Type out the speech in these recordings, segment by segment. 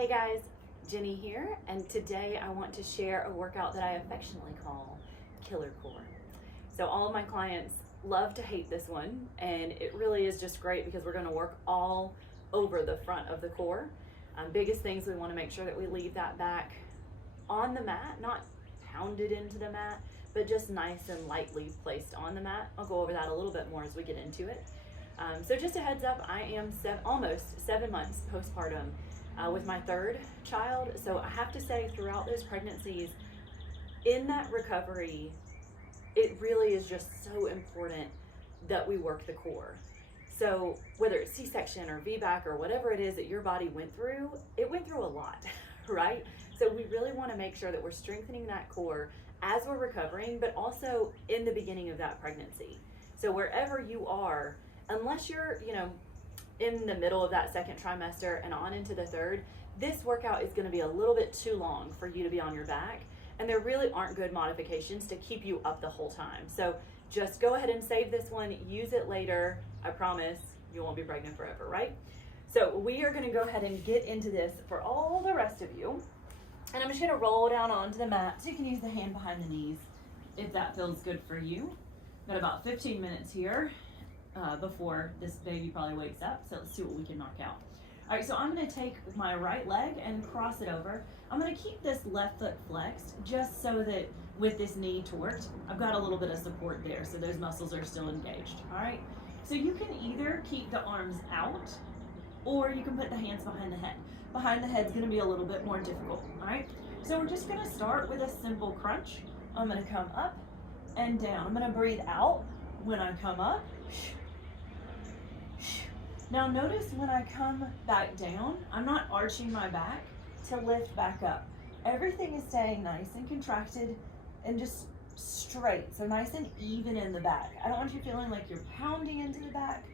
Hey guys, Jenny here, and today I want to share a workout that I affectionately call Killer Core. So all of my clients love to hate this one, and it really is just great because we're going to work all over the front of the core. Biggest things, we want to make sure that we leave that back on the mat, not pounded into the mat, but just nice and lightly placed on the mat. I'll go over that a little bit more as we get into it. So just a heads up, I am almost 7 months postpartum with my third child. So I have to say, throughout those pregnancies, in that recovery, it really is just so important that we work the core. So whether it's C-section or VBAC or whatever it is that your body went through, it went through a lot, right? So we really want to make sure that we're strengthening that core as we're recovering, but also in the beginning of that pregnancy. So wherever you are, unless you're, in the middle of that second trimester and on into the third, this workout is going to be a little bit too long for you to be on your back, and there really aren't good modifications to keep you up the whole time. So just go ahead and save this one, use it later. I promise you won't be pregnant forever, right? So we are going to go ahead and get into this for all the rest of you, and I'm just going to roll down onto the mat, so you can use the hand behind the knees if that feels good for you. Got about 15 minutes here before this baby probably wakes up, so let's see what we can knock out. All right, so I'm going to take my right leg and cross it over. I'm going to keep this left foot flexed just so that with this knee torqued, I've got a little bit of support there, so those muscles are still engaged. All right, so you can either keep the arms out or you can put the hands behind the head. Behind the head's going to be a little bit more difficult. All right, so we're just going to start with a simple crunch. I'm going to come up and down. I'm going to breathe out when I come up. Now notice when I come back down, I'm not arching my back to lift back up. Everything is staying nice and contracted and just straight, so nice and even in the back. I don't want you feeling like you're pounding into the back,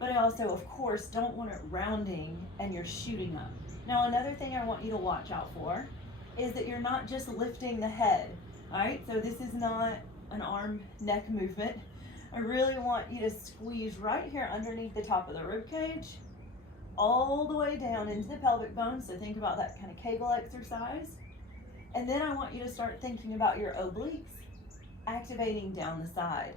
but I also, of course, don't want it rounding and you're shooting up. Now another thing I want you to watch out for is that you're not just lifting the head, all right? So this is not an arm neck movement. I really want you to squeeze right here underneath the top of the rib cage, all the way down into the pelvic bone. So think about that kind of Kegel exercise. And then I want you to start thinking about your obliques activating down the side.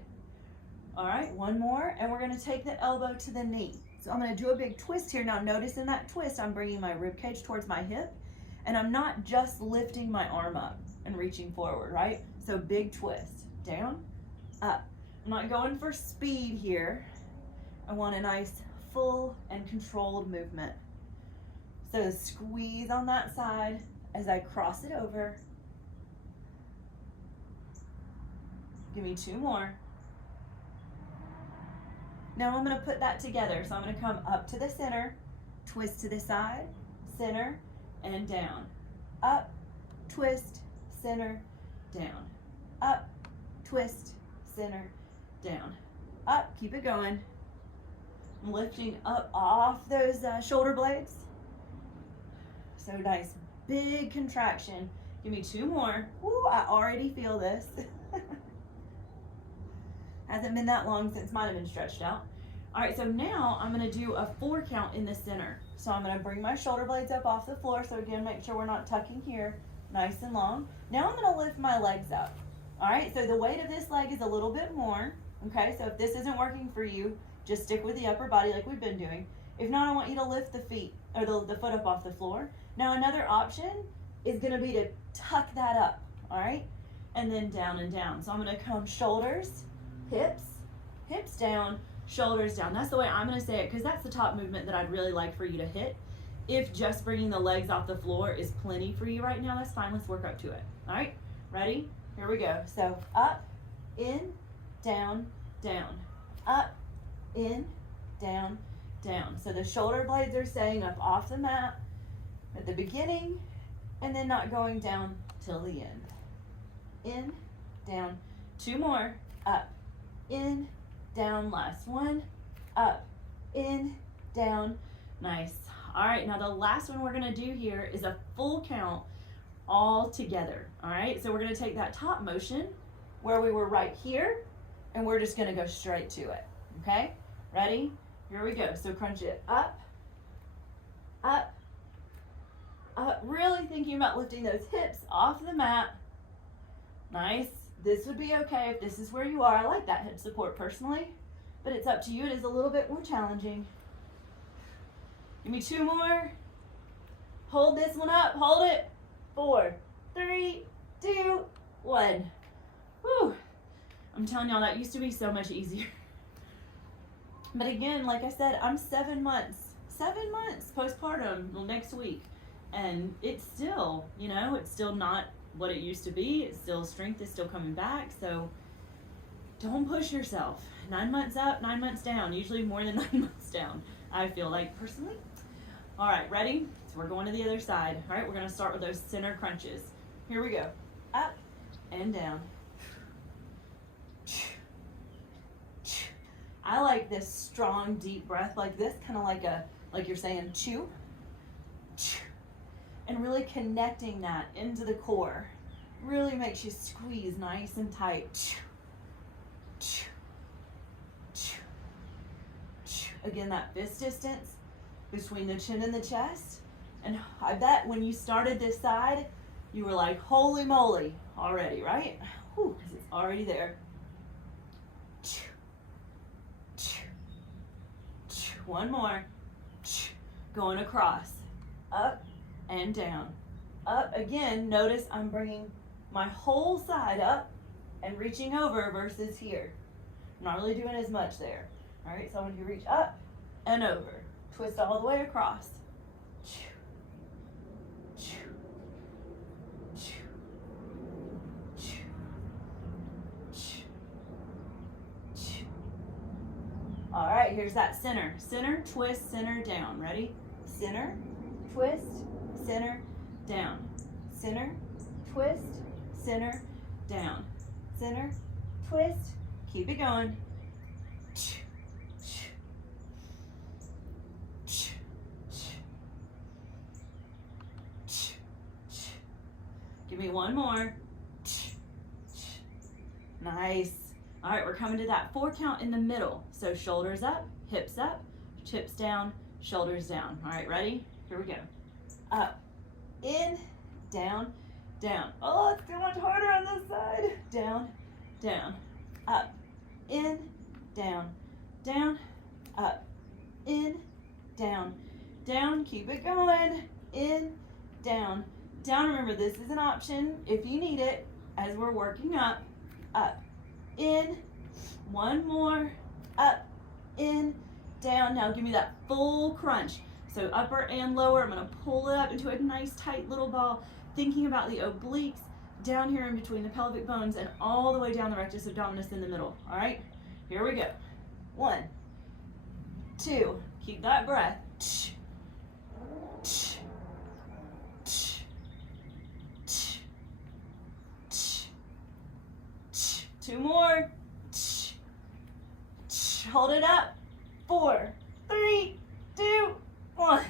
All right, one more, and we're going to take the elbow to the knee. So I'm going to do a big twist here. Now notice in that twist, I'm bringing my rib cage towards my hip, and I'm not just lifting my arm up and reaching forward, right? So big twist, down, up. I'm not going for speed here. I want a nice full and controlled movement. So squeeze on that side as I cross it over. Give me 2 more. Now I'm going to put that together. So I'm going to come up to the center, twist to the side, center, and down. Up, twist, center, down. Up, twist, center, down. Up, keep it going. I'm lifting up off those shoulder blades. So nice, big contraction. Give me 2 more. Woo, I already feel this. Hasn't been that long since mine have been stretched out. All right, so now I'm gonna do a 4 count in the center. So I'm gonna bring my shoulder blades up off the floor. So again, make sure we're not tucking here, nice and long. Now I'm gonna lift my legs up. All right, so the weight of this leg is a little bit more. Okay, so if this isn't working for you, just stick with the upper body like we've been doing. If not, I want you to lift the feet or the foot up off the floor. Now another option is gonna be to tuck that up, all right? And then down and down. So I'm gonna come shoulders, hips down, shoulders down. That's the way I'm gonna say it, because that's the top movement that I'd really like for you to hit. If just bringing the legs off the floor is plenty for you right now, that's fine. Let's work up to it. All right, ready? Here we go. So up, in, down, down, up, in, down, down. So the shoulder blades are staying up off the mat at the beginning and then not going down till the end. In, down, 2 more, up, in, down, last one, up, in, down, nice. All right, now the last one we're gonna do here is a full count all together, all right? So we're gonna take that top motion where we were right here, and we're just gonna go straight to it, okay? Ready? Here we go. So crunch it up, up, up, really thinking about lifting those hips off the mat. Nice. This would be okay if this is where you are. I like that hip support personally, but it's up to you. It is a little bit more challenging. Give me 2 more. Hold this one up. Hold it. 4, 3, 2, 1. Whew. I'm telling y'all, that used to be so much easier. But again, like I said, I'm 7 months postpartum next week. And it's still, it's still not what it used to be. It's still, strength is still coming back. So don't push yourself. 9 months up, 9 months down. Usually more than 9 months down, I feel like personally. All right, ready? So we're going to the other side. All right, we're gonna start with those center crunches. Here we go. Up and down. I like this strong, deep breath like this, kind of like you're saying, chew. And really connecting that into the core. Really makes you squeeze nice and tight. Again, that fist distance between the chin and the chest. And I bet when you started this side, you were like, holy moly, already, right? Whew, 'cause it's already there. One more. Going across. Up and down. Up again. Notice I'm bringing my whole side up and reaching over versus here. I'm not really doing as much there. All right, so I want you to reach up and over. Twist all the way across. All right, here's that center. Center, twist, center, down. Ready? Center, twist, center, down. Center, twist, center, down. Center, twist, keep it going. Give me one more. Nice. All right, we're coming to that 4 count in the middle. So shoulders up, hips down, shoulders down. All right, ready? Here we go. Up, in, down, down. Oh, it's so much harder on this side. Down, down, up, in, down, down, up, in, down, down. Keep it going. In, down, down. Remember, this is an option if you need it as we're working up, in, one more, up, in, down. Now give me that full crunch. So upper and lower, I'm gonna pull it up into a nice tight little ball, thinking about the obliques down here in between the pelvic bones and all the way down the rectus abdominis in the middle. All right, here we go. 1, 2, keep that breath. 2 more. Hold it up. 4, 3, 2, 1.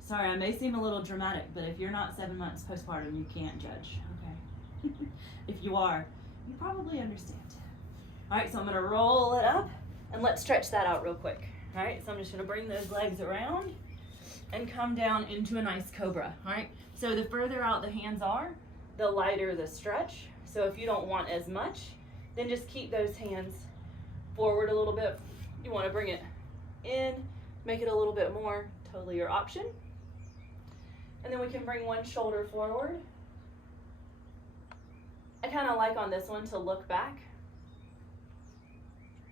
Sorry, I may seem a little dramatic, but if you're not 7 months postpartum, you can't judge, okay? If you are, you probably understand. All right, so I'm gonna roll it up and let's stretch that out real quick. All right, so I'm just gonna bring those legs around and come down into a nice cobra, all right? So the further out the hands are, the lighter the stretch. So if you don't want as much, then just keep those hands forward a little bit. You want to bring it in, make it a little bit more, totally your option. And then we can bring one shoulder forward. I kind of like on this one to look back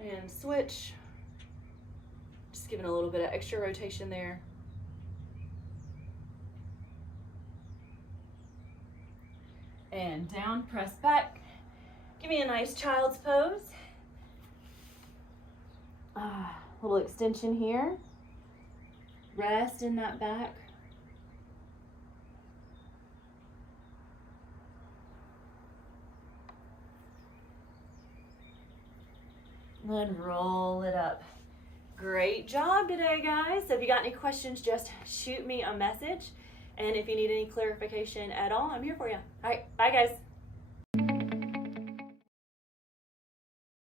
and switch. Just giving a little bit of extra rotation there. And down, press back. Give me a nice child's pose. Little extension here. Rest in that back. Then roll it up. Great job today, guys. So if you got any questions, just shoot me a message. And if you need any clarification at all, I'm here for you. All right, bye guys.